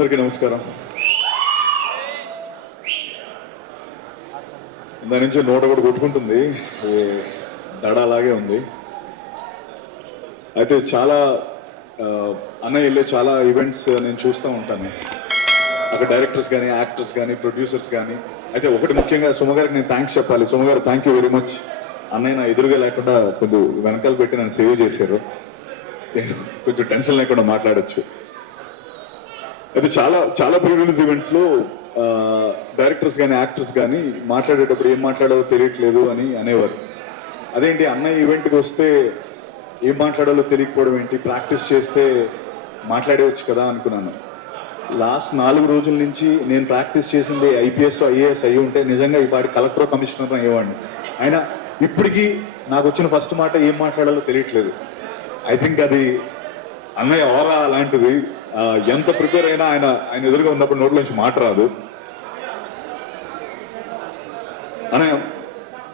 అందరికీ నమస్కారం. దాని నుంచి నోట కూడా కొట్టుకుంటుంది, దడ అలాగే ఉంది. అయితే చాలా అన్నయ్య వెళ్ళే చాలా ఈవెంట్స్ నేను చూస్తూ ఉంటాను. అక్కడ డైరెక్టర్స్ కానీ, యాక్టర్స్ కానీ, ప్రొడ్యూసర్స్ కానీ. అయితే ఒకటి ముఖ్యంగా సుమ గారికి నేను థ్యాంక్స్ చెప్పాలి. సుమ గారు థ్యాంక్ యూ వెరీ మచ్. అన్నయ్య నా ఎదురుగా లేకుండా కొంచెం వెనకాల పెట్టి నన్ను సేవ్ చేశారు. నేను కొంచెం టెన్షన్ లేకుండా మాట్లాడచ్చు. అయితే చాలా చాలా ప్రీ రిలీజ్ ఈవెంట్స్లో డైరెక్టర్స్ కానీ, యాక్టర్స్ కానీ మాట్లాడేటప్పుడు ఏం మాట్లాడాలో తెలియట్లేదు అని అనేవారు. అదేంటి అన్నయ్య ఈవెంట్కి వస్తే ఏం మాట్లాడాలో తెలియకపోవడం ఏంటి, ప్రాక్టీస్ చేస్తే మాట్లాడేవచ్చు కదా అనుకున్నాను. లాస్ట్ 4 రోజుల నుంచి నేను ప్రాక్టీస్ చేసింది ఐపీఎస్ ఐఏఎస్ అయ్యి ఉంటే నిజంగా ఈ పాటి కలెక్టర్ కమిషనర్ అయ్యేవాడిని. అయినా ఇప్పటికీ నాకు వచ్చిన ఫస్ట్ మాట ఏం మాట్లాడాలో తెలియట్లేదు. ఐ థింక్ అది అన్నయ్య ఆరా అలాంటిది. ఎంత ప్రిపేర్ అయినా ఆయన ఎదురుగా ఉన్నప్పుడు నోట్లోంచి మాట రాదు. అన్నయ్య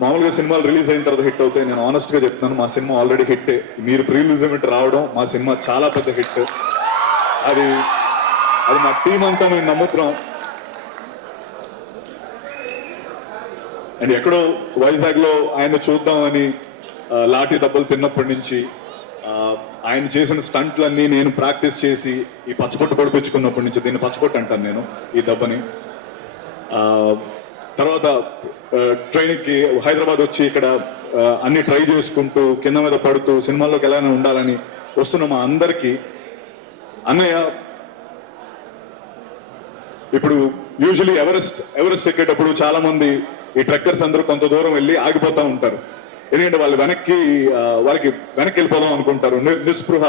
మామూలుగా సినిమాలు రిలీజ్ అయిన తర్వాత హిట్ అవుతాయి. నేను ఆనెస్ట్గా చెప్తాను, మా సినిమా ఆల్రెడీ హిట్టే. మీరు ప్రీ రిలీజ్ ఈవెంట్ రావడం మా సినిమా చాలా పెద్ద హిట్. అది మా టీం అంతా మేము నమ్ముతున్నాం. అండ్ ఎక్కడో వైజాగ్లో ఆయన చూద్దామని లాఠీ దెబ్బలు తిన్నప్పటి నుంచి ఆయన చేసిన స్టంట్లన్నీ నేను ప్రాక్టీస్ చేసి ఈ పచ్చబొట్టు పొడిపించుకున్నప్పటి నుంచి, దీన్ని పచ్చబొట్టు అంటాను నేను ఈ దెబ్బని. తర్వాత ట్రైనింగ్కి హైదరాబాద్ వచ్చి ఇక్కడ అన్ని ట్రై చేసుకుంటూ కింద మీద పడుతూ సినిమాల్లోకి ఎలానే ఉండాలని వస్తున్న మా అందరికీ అన్నయ్య ఇప్పుడు యూజువలీ ఎవరెస్ట్ ఎక్కేటప్పుడు చాలా మంది ఈ ట్రెక్కర్స్ అందరూ కొంత దూరం వెళ్ళి ఆగిపోతూ ఉంటారు. ఎందుకంటే వాళ్ళకి వెనక్కి వెళ్ళిపోదాం అనుకుంటారు. నిస్పృహ,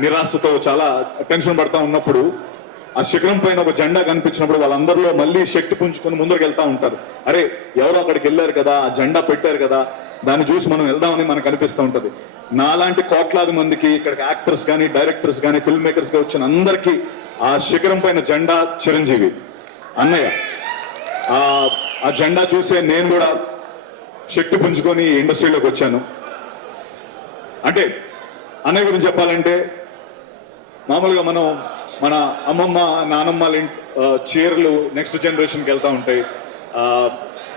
నిరాశతో చాలా టెన్షన్ పడతా ఉన్నప్పుడు ఆ శిఖరం పైన ఒక జెండా కనిపించినప్పుడు వాళ్ళందరిలో మళ్ళీ శక్తి పుంజుకొని ముందరకు వెళ్తా ఉంటారు. అరే ఎవరో అక్కడికి వెళ్ళారు కదా, ఆ జెండా పెట్టారు కదా, దాన్ని చూసి మనం వెళ్దామని మనకు అనిపిస్తూ ఉంటుంది. నాలాంటి కోట్లాది మందికి ఇక్కడికి యాక్టర్స్ కానీ, డైరెక్టర్స్ కానీ, ఫిల్మ్ మేకర్స్గా వచ్చిన అందరికీ ఆ శిఖరం పైన జెండా చిరంజీవి అన్నయ్య. ఆ జెండా చూసే నేను కూడా శక్తి పుంజుకొని ఇండస్ట్రీలోకి వచ్చాను. అంటే అన్నయ్య గురించి చెప్పాలంటే మామూలుగా మన అమ్మమ్మ నానమ్మ చీరలు నెక్స్ట్ జనరేషన్కి వెళ్తూ ఉంటాయి.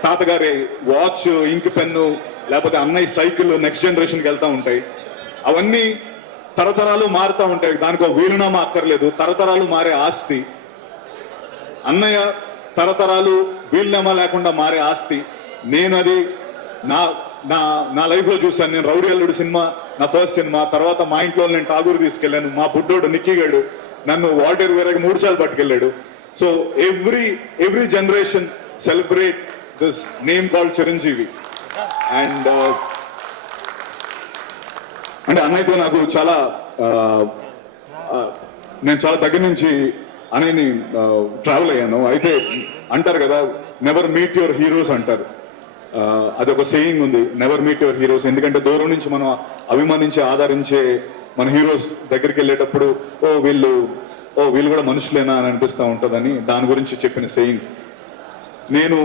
తాతగారి వాచ్, ఇంక్ పెన్ను, లేకపోతే అన్నయ్య సైకిల్ నెక్స్ట్ జనరేషన్కి వెళ్తూ ఉంటాయి. అవన్నీ తరతరాలు మారుతూ ఉంటాయి. దానికి ఒక వీలునామా అక్కర్లేదు, తరతరాలు మారే ఆస్తి. అన్నయ్య తరతరాలు వీలునామా లేకుండా మారే ఆస్తి. నేను అది నా లైఫ్లో చూశాను. నేను రౌడీ అల్లుడు సినిమా నా ఫస్ట్ సినిమా. తర్వాత మా ఇంట్లో నేను ఠాగూర్ తీసుకెళ్ళాను. మా బుడ్డోడు నిక్కిగాడు నన్ను వాల్టర్ వేరేగా 3 సార్లు పట్టుకెళ్ళాడు. So every generation celebrate this name called Chiranjeevi. And అంటే అన్నయ్యతో నాకు నేను చాలా దగ్గర నుంచి అన్నయ్యని ట్రావెల్ అయ్యాను. అయితే అంటారు కదా, నెవర్ మీట్ యువర్ హీరోస్ అంటారు. అదొక సేయింగ్ ఉంది, నెవర్ మీట్ యువర్ హీరోస్. ఎందుకంటే దూరం నుంచి మనం అభిమానించే, ఆదరించే మన హీరోస్ దగ్గరికి వెళ్ళేటప్పుడు వీళ్ళు కూడా మనుషులేనా అని అనిపిస్తూ ఉంటుందని దాని గురించి చెప్పిన సేయింగ్. నేను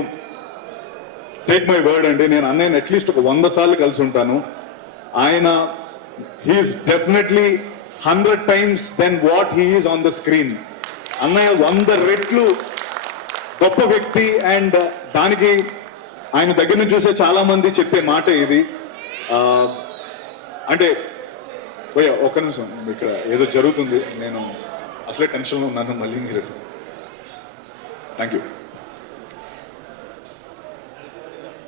టేక్ మై వర్డ్ అండి, నేను అన్నయ్యని అట్లీస్ట్ ఒక 100 సార్లు కలిసి ఉంటాను. ఆయన he's definitely 100 times then what he is on the screen. అన్నయ్య 100 రెట్లు గొప్ప వ్యక్తి. అండ్ దానికి ఆయన దగ్గర నుంచి చూసే చాలా మంది చెప్పే మాట ఇది. అంటే ఒక్క నిమిషం, ఇక్కడ ఏదో జరుగుతుంది, నేను అసలే టెన్షన్లో ఉన్నాను. మళ్ళీ మీరు థ్యాంక్ యూ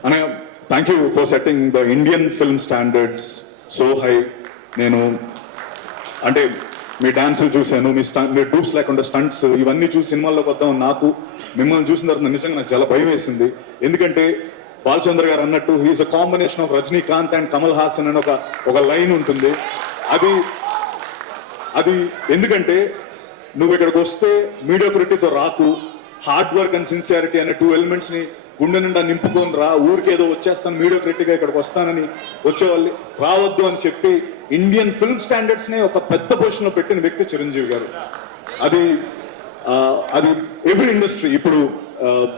అన్నయ్య. Thank you for setting the Indian film standards so high. నేను అంటే మీ డాన్సులు చూశాను, మీ డూప్స్ లేకుండా స్టంట్స్ ఇవన్నీ చూసి సినిమాల్లోకి వద్దాం. నాకు మిమ్మల్ని చూసిన తర్వాత నిజంగా నాకు చాలా భయం వేసింది. ఎందుకంటే బాలచంద్ర గారు అన్నట్టు he's a combination of Rajinikanth and Kamal Haasan అని ఒక లైన్ ఉంటుంది. అది ఎందుకంటే నువ్వు ఇక్కడికి వస్తే మీడియోక్రిటీతో రాకు, హార్డ్ వర్క్ అండ్ సిన్సియారిటీ అనే 2 ఎలిమెంట్స్ని గుండె నిండా నింపుకొని రా. ఊరికేదో వచ్చేస్తాను మీడియోక్రిటీగా ఇక్కడికి వస్తానని వచ్చేవాళ్ళు రావద్దు అని చెప్పి ఇండియన్ ఫిల్మ్ స్టాండర్డ్స్ని ఒక పెద్ద పొజిషన్లో పెట్టిన వ్యక్తి చిరంజీవి గారు. అది ఎవ్రీ ఇండస్ట్రీ, ఇప్పుడు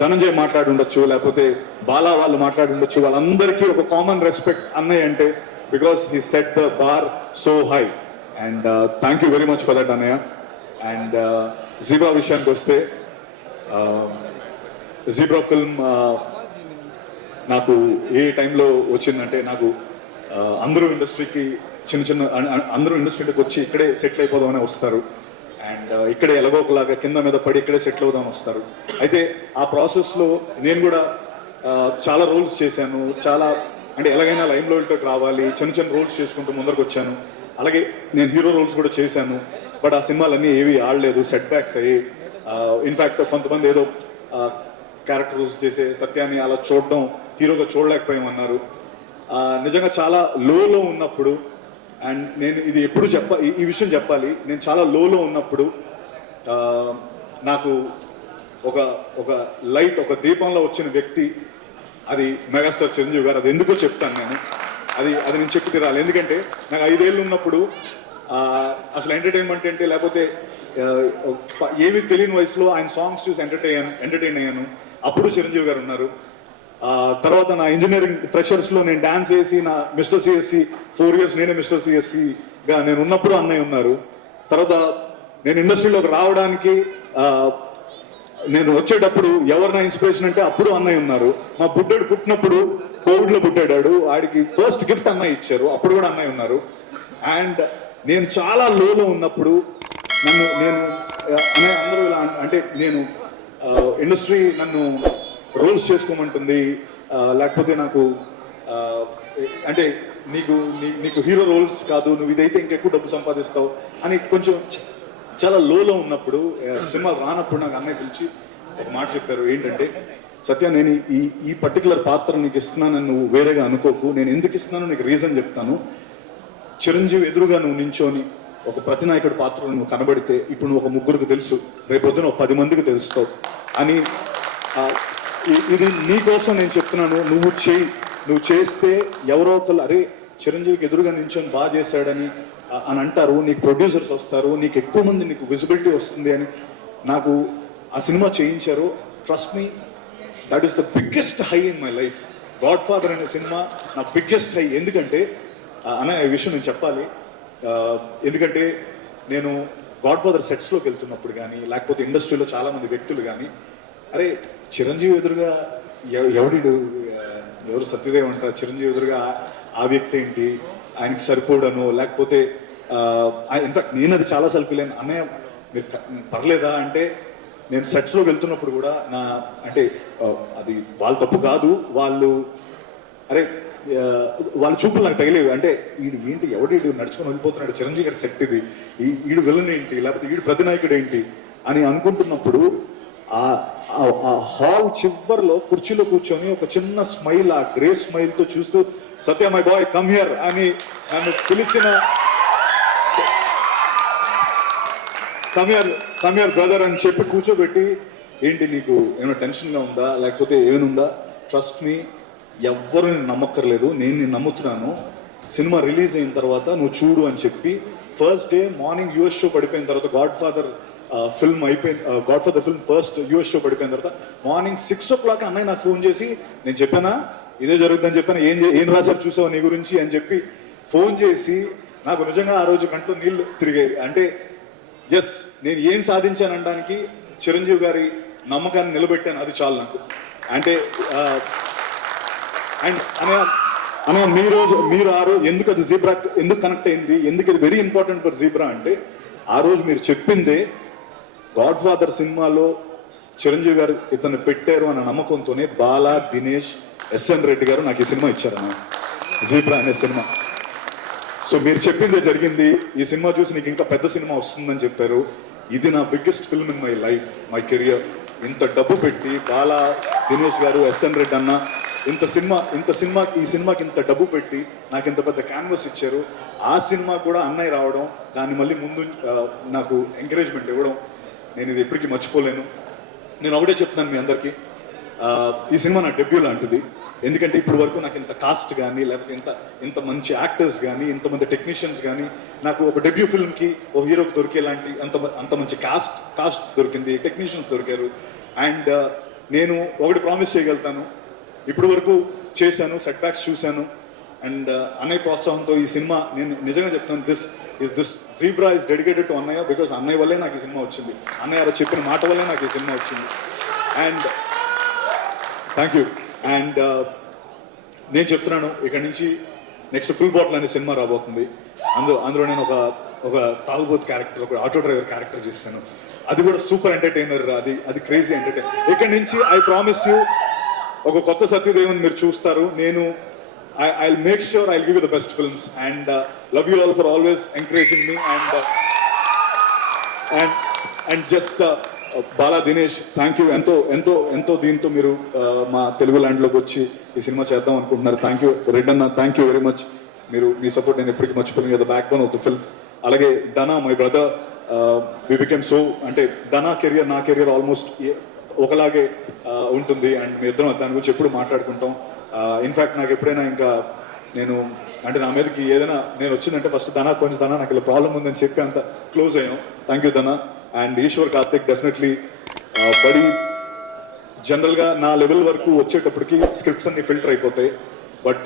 ధనంజయ్ మాట్లాడి ఉండొచ్చు, లేకపోతే బాలా వాళ్ళు మాట్లాడి ఉండొచ్చు, వాళ్ళందరికీ ఒక కామన్ రెస్పెక్ట్ అన్నయ్య అంటే, because he set the bar so high. And thank you very much for that అన్నయ్య. అండ్ జీబ్రా విషయానికి వస్తే జీబ్రా ఫిల్మ్ నాకు ఏ టైంలో వచ్చిందంటే నాకు అందరూ ఇండస్ట్రీకి అందరూ ఇండస్ట్రీకి వచ్చి ఇక్కడే సెటిల్ అయిపోదామని వస్తారు అండ్ ఇక్కడే ఎలాగో ఒకలాగా కింద మీద పడి ఇక్కడే సెటిల్ అవుదామని వస్తారు. అయితే ఆ ప్రాసెస్లో నేను కూడా చాలా రోల్స్ చేశాను. చాలా అంటే ఎలాగైనా లైమ్ లోకి రావాలి, చిన్న రోల్స్ చేసుకుంటూ ముందరకు వచ్చాను. అలాగే నేను హీరో రోల్స్ కూడా చేశాను. బట్ ఆ సినిమాలన్నీ ఏవి ఆడలేదు, సెట్ బ్యాక్స్ అయ్యి. ఇన్ఫ్యాక్ట్ కొంతమంది ఏదో క్యారెక్టర్ రోల్స్ చేసే సత్యాన్ని అలా చూడడం హీరోగా చూడలేకపోయామన్నారు. నిజంగా చాలా లోలో ఉన్నప్పుడు అండ్ నేను ఇది ఎప్పుడు ఈ విషయం చెప్పాలి, నేను చాలా లోలో ఉన్నప్పుడు నాకు ఒక లైట్, ఒక దీపంలో వచ్చిన వ్యక్తి అది మెగాస్టార్ చిరంజీవి గారు. అది ఎందుకో చెప్తాను నేను, అది నేను చెప్పి తీరాలి. ఎందుకంటే నాకు 5 ఏళ్ళు ఉన్నప్పుడు అసలు ఎంటర్టైన్మెంట్ అంటే లేకపోతే ఏమీ తెలియని వయసులో ఆయన సాంగ్స్ చూసి ఎంటర్టైన్ అయ్యాను. అప్పుడు చిరంజీవి గారు ఉన్నారు. తర్వాత నా ఇంజనీరింగ్ ఫ్రెషర్స్లో నేను డాన్స్ చేసి నా మిస్టర్ సిఎస్సి 4 years నేనే మిస్టర్ సిఎస్సిగా నేను ఉన్నప్పుడు అన్నయ్య ఉన్నారు. తర్వాత నేను ఇండస్ట్రీలోకి రావడానికి నేను వచ్చేటప్పుడు ఎవరినా ఇన్స్పిరేషన్ అంటే అప్పుడు అన్నయ్య ఉన్నారు. మా బుడ్డడు పుట్టినప్పుడు కోవిడ్లో పుట్టాడు, వాడికి ఫస్ట్ గిఫ్ట్ అన్నయ్య ఇచ్చారు, అప్పుడు కూడా అన్నయ్య ఉన్నారు. అండ్ నేను చాలా లోలో ఉన్నప్పుడు నేను అందరూ ఇలా అంటే నేను ఇండస్ట్రీ నన్ను రోల్స్ చేసుకోమంటుంది, లేకపోతే నాకు అంటే నీకు హీరో రోల్స్ కాదు, నువ్వు ఇదైతే ఇంకెక్కువ డబ్బు సంపాదిస్తావు అని కొంచెం చాలా లోలో ఉన్నప్పుడు సినిమా రానప్పుడు నాకు అన్నయ్య పిలిచి ఒక మాట చెప్పారు. ఏంటంటే, సత్య నేను ఈ పర్టికులర్ పాత్ర నీకు ఇస్తున్నానని నువ్వు వేరేగా అనుకోకు, నేను ఎందుకు ఇస్తున్నానో నీకు రీజన్ చెప్తాను. చిరంజీవి ఎదురుగా నువ్వు నించోని ఒక ప్రతినాయకుడి పాత్రలో నువ్వు కనబడితే ఇప్పుడు నువ్వు ఒక 3కి తెలుసు, రేపొద్దున ఒక 10 మందికి తెలుస్తావు అని. ఇది నీ కోసం నేను చెప్తున్నాను, నువ్వు చేస్తే ఎవరో ఒకరు అరే చిరంజీవికి ఎదురుగా నించొని బాగా చేశాడని అంటారు, నీకు ప్రొడ్యూసర్స్ వస్తారు, నీకు ఎక్కువ మంది నీకు విజిబిలిటీ వస్తుంది అని నాకు ఆ సినిమా చేయించారు. Trust me, that is the biggest high in my life. God father అనే సినిమా నా బిగ్గెస్ట్ హై. ఎందుకంటే ఈ విషయం నేను చెప్పాలి, ఎందుకంటే నేను గాడ్ ఫాదర్ సెట్స్లోకి వెళ్తున్నప్పుడు కానీ లేకపోతే ఇండస్ట్రీలో చాలామంది వ్యక్తులు కానీ అరే చిరంజీవి ఎదురుగా ఎవరు సత్యదేవ్ అంటారు, చిరంజీవి ఎదురుగా ఆ వ్యక్తి ఏంటి, ఆయనకి సరిపోడను, లేకపోతే ఇన్ఫాక్ట్ నేను అది చాలాసార్లు ఫీల్ అయిన అన్నయ్య మీరు పర్లేదా అంటే, నేను సెట్స్లో వెళ్తున్నప్పుడు కూడా అంటే అది వాళ్ళ తప్పు కాదు, వాళ్ళ చూపులు నాకు తగిలేవి. అంటే ఏంటి ఎవడు నడుచుకొని వెళ్ళిపోతున్నాడు, చిరంజీవి గారి సెట్ ఇది, ఈడు విలన్ ఏంటి, లేకపోతే ఈడు ప్రతినాయకుడు ఏంటి అని అనుకుంటున్నప్పుడు ఆ హాల్ చివర్లో కుర్చీలో కూర్చొని ఒక చిన్న స్మైల్, ఆ గ్రే స్మైల్తో చూస్తూ సత్య మై బాయ్ కమ్ హియర్ అని నన్ను పిలిచిన కమ్ హియర్ బ్రదర్ అని చెప్పి కూర్చోబెట్టి, ఏంటి నీకు ఏమైనా టెన్షన్గా ఉందా లేకపోతే ఏమైనా ట్రస్ట్ మీ, ఎవ్వరు నేను నమ్మక్కర్లేదు, నేను నమ్ముతున్నాను, సినిమా రిలీజ్ అయిన తర్వాత నువ్వు చూడు అని చెప్పి first day morning US show పడిపోయిన తర్వాత God father film first US show పడిపోయిన తర్వాత మార్నింగ్ 6 o'clock అన్నయ్య నాకు ఫోన్ చేసి, నేను చెప్పానా ఇదే జరుగుతుందని చెప్పాను, ఏం రాశారు చూసావు నీ గురించి అని చెప్పి ఫోన్ చేసి నాకు నిజంగా ఆ రోజు కంట్లో నీళ్ళు తిరిగాయి. అంటే ఎస్, నేను ఏం సాధించాననడానికి చిరంజీవి గారి నమ్మకాన్ని నిలబెట్టాను, అది చాలు నాకు. అంటే అండ్ అనే మీరు ఆ రోజు ఎందుకు అది జీబ్రా ఎందుకు కనెక్ట్ అయింది, ఎందుకు అది వెరీ ఇంపార్టెంట్ ఫర్ జీబ్రా అంటే, ఆ రోజు మీరు చెప్పిందే గాడ్ ఫాదర్ సినిమాలో చిరంజీవి గారు ఇతను పెట్టారు అన్న నమ్మకంతోనే బాలా, దినేష్, ఎస్ఎన్ రెడ్డి గారు నాకు ఈ సినిమా ఇచ్చారన్న, జీబ్రా అనే సినిమా. సో మీరు చెప్పిందే జరిగింది. ఈ సినిమా చూసి నీకు ఇంకా పెద్ద సినిమా వస్తుందని చెప్పారు. ఇది నా biggest film in my life, my career. ఇంత డబ్బు పెట్టి బాలా, దినేష్ గారు, ఎస్ఎన్ రెడ్డి అన్న ఈ సినిమాకి ఇంత డబ్బు పెట్టి నాకు ఇంత పెద్ద క్యాన్వస్ ఇచ్చారు. ఆ సినిమా కూడా అన్నయ్య రావడం, దాన్ని మళ్ళీ ముందు నాకు ఎంకరేజ్మెంట్ ఇవ్వడం, నేను ఇది ఎప్పటికీ మర్చిపోలేను. నేను ఒకటే చెప్తున్నాను మీ అందరికీ, ఈ సినిమా నా డెబ్యూ లాంటిది. ఎందుకంటే ఇప్పటి వరకు నాకు ఇంత కాస్ట్ కానీ లేకపోతే ఇంత మంచి యాక్టర్స్ కానీ ఇంతమంది టెక్నీషియన్స్ కానీ నాకు ఒక డెబ్యూ ఫిల్మ్కి ఓ హీరోకి దొరికేలాంటి అంత మంచి కాస్ట్ దొరికింది, టెక్నీషియన్స్ దొరికారు. అండ్ నేను ఒకటి ప్రామిస్ చేయగలుగుతాను, ఇప్పటి వరకు చేశాను, సెట్ బ్యాక్స్ చూశాను, అండ్ అన్నయ్య ప్రోత్సాహంతో ఈ సినిమా నేను నిజంగా చెప్తాను, this zebra is dedicated to అన్నయ్య, బికాస్ అన్నయ్య వల్లే నాకు ఈ సినిమా వచ్చింది, అన్నయ్య గారు చెప్పిన మాట వల్లే నాకు ఈ సినిమా వచ్చింది. And thank you. అండ్ నేను చెప్తున్నాను, ఇక్కడ నుంచి నెక్స్ట్ ఫుల్ బాటిల్ అనే సినిమా రాబోతుంది. అందులో నేను ఒక తాగుబోతు క్యారెక్టర్, ఒక ఆటో డ్రైవర్ క్యారెక్టర్ చేశాను. అది కూడా సూపర్ ఎంటర్టైనర్, అది క్రేజీ ఎంటర్టైనర్. ఇక్కడ నుంచి ఐ ప్రామిస్ యూ ఒక కొత్త సత్యదేవన్ మీరు చూస్తారు. నేను I'll make sure I'll give you the best films, and love you all for always encouraging me, and just Bala Dinesh, thank you. ఎంతో దీంతో మీరు మా తెలుగు ల్యాండ్లోకి వచ్చి ఈ సినిమా చేద్దాం అనుకుంటున్నారు. థ్యాంక్ యూ రెడ్ అన్న, థ్యాంక్ యూ వెరీ మచ్. మీ సపోర్ట్ నేను ఎప్పటికీ మర్చిపోయింది కదా, backbone of the film. అలాగే Dhana, my brother, we became so, అంటే ధనా కెరియర్ నా కెరియర్ ఆల్మోస్ట్ ఒకలాగే ఉంటుంది, అండ్ మీ ఇద్దరం దాని గురించి ఎప్పుడు మాట్లాడుకుంటాం. ఇన్ఫ్యాక్ట్ నాకు ఎప్పుడైనా ఇంకా నేను అంటే నా మీదకి ఏదైనా నేను వచ్చిందంటే ఫస్ట్ ధనా ఫోన్ చేసి, ధనా నాకు ఇలా ప్రాబ్లం ఉందని చెప్పి అంత క్లోజ్ అయ్యాం. Thank you Dhana. And Eshwar Karthik, definitely బడి జనరల్గా నా లెవెల్ వరకు వచ్చేటప్పటికి స్క్రిప్ట్స్ అన్ని ఫిల్టర్ అయిపోతాయి, బట్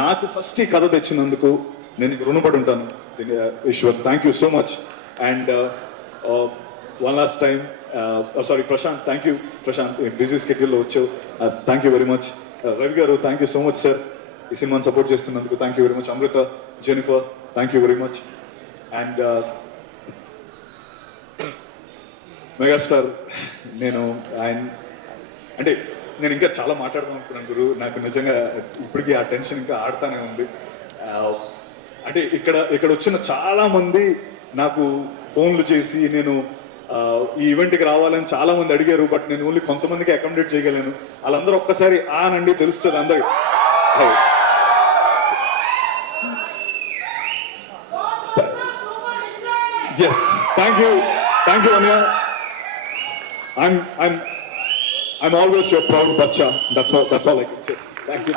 నాకు ఫస్ట్ ఈ కథ తెచ్చినందుకు నేను రుణపడి ఉంటాను Eshwar. Thank you so much. And one last time sorry Prashanth, thank you Prashanth, busy స్కెడ్యూల్లో వచ్చావు, thank you very much. Ravi గారు, thank you so much sir, ఈ సినిమాని సపోర్ట్ చేస్తున్నందుకు thank you very much. Amrutha, Jennifer, thank you very much. And megastar, నేను ఇంకా చాలా మాట్లాడదాం అనుకున్నాను గురు, నాకు నిజంగా ఇప్పటికీ ఆ టెన్షన్ ఇంకా ఆడుతూనే ఉంది. అంటే ఇక్కడ వచ్చిన చాలా మంది నాకు ఫోన్లు చేసి నేను ఈ ఈవెంట్కి రావాలని చాలా మంది అడిగారు, బట్ నేను ఓన్లీ కొంతమందికి అకామిడేట్ చేయగలను. వాళ్ళందరూ ఒక్కసారి ఆనండి తెలుస్తుంది అందరికి. ఎస్, థ్యాంక్ యూ అన్య. I'm always your proud bacha. That's all I can say. Thank you.